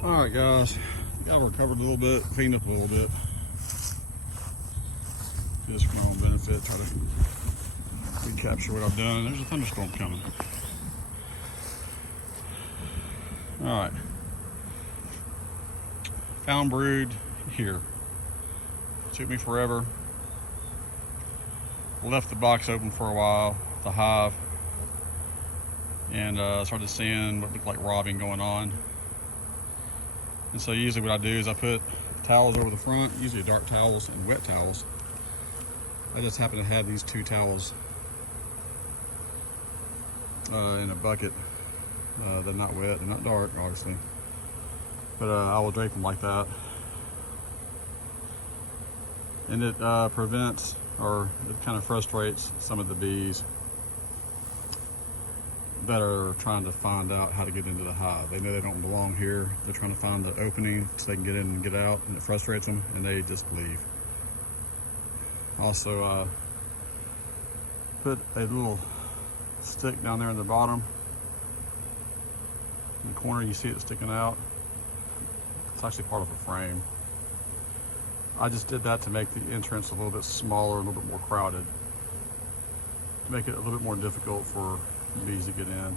All right, guys, got recovered a little bit, cleaned up a little bit, just for my own benefit. Try to recapture what I've done. There's a thunderstorm coming. All right, found brood here. Took me forever. Left the box open for a while, the hive, and started seeing what looked like robbing going on. And so usually what I do is I put towels over the front, usually dark towels and wet towels. I just happen to have these two towels in a bucket. They're not wet, they're not dark, obviously, but I will drape them like that. And it prevents, or it kind of frustrates some of the bees that are trying to find out how to get into the hive. They know they don't belong here. They're trying to find the opening so they can get in and get out, and it frustrates them and they just leave. Also, put a little stick down there in the bottom. In the corner, you see it sticking out. It's actually part of a frame. I just did that to make the entrance a little bit smaller, a little bit more crowded, to make it a little bit more difficult for bees to get in.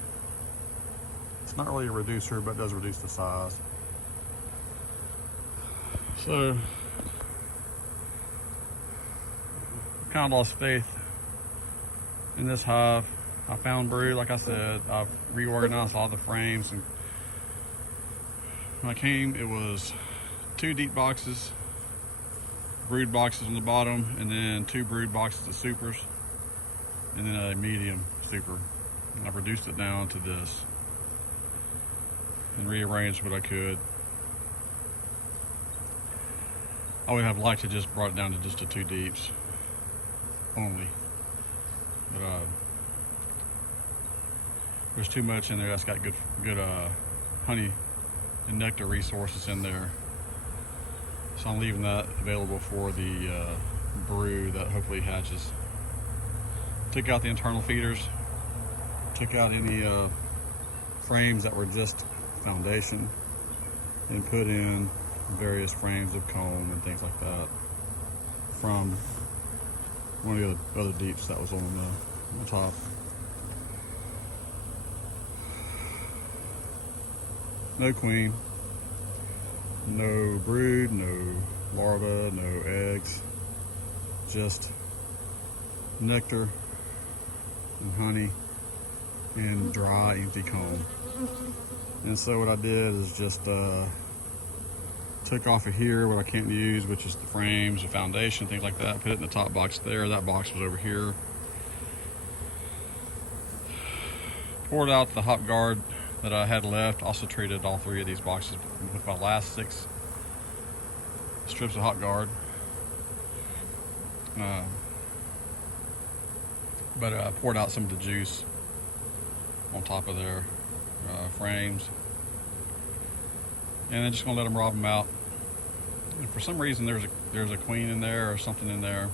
It's not really a reducer, but it does reduce the size. So, kind of lost faith in this hive. I found brood, like I said. I've reorganized all the frames, and when I came, it was 2 deep boxes, brood boxes on the bottom, and then 2 brood boxes of supers, and then a medium super. And I've reduced it down to this and rearranged what I could. I would have liked to just brought it down to just the 2 deeps only, but there's too much in there that's got good honey and nectar resources in there. So I'm leaving that available for the brood that hopefully hatches. Took out the internal feeders, took out any frames that were just foundation, and put in various frames of comb and things like that from one of the other deeps that was on the top. No queen, no brood, no larvae, no eggs, just nectar and honey and dry, empty comb. And so what I did is just took off of here what I can't use, which is the frames, the foundation, things like that, put it in the top box there. That box was over here. Poured out the hop guard that I had left. Also treated all 3 of these boxes with my last 6 strips of hot guard. But I poured out some of the juice on top of their frames, and then just gonna let them rob them out. And for some reason there's a queen in there or something in there.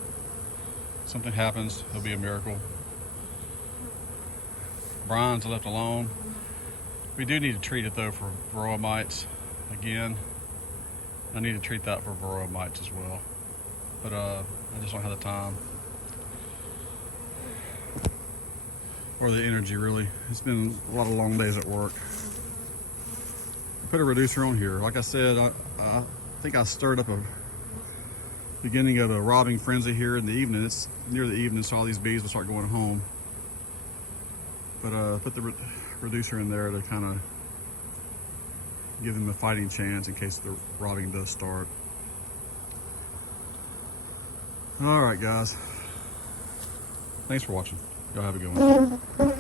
Something happens, it'll be a miracle. Brines are left alone. We do need to treat it though for varroa mites. Again, I need to treat that for varroa mites as well, but I just don't have the time or the energy, really. It's been a lot of long days at work. I put a reducer on here. Like I said, I think I stirred up a beginning of a robbing frenzy here in the evening. It's near the evening, so all these bees will start going home. But put the reducer in there to kind of give them a fighting chance in case the robbing does start. All right, guys. Thanks for watching. Y'all have a good one.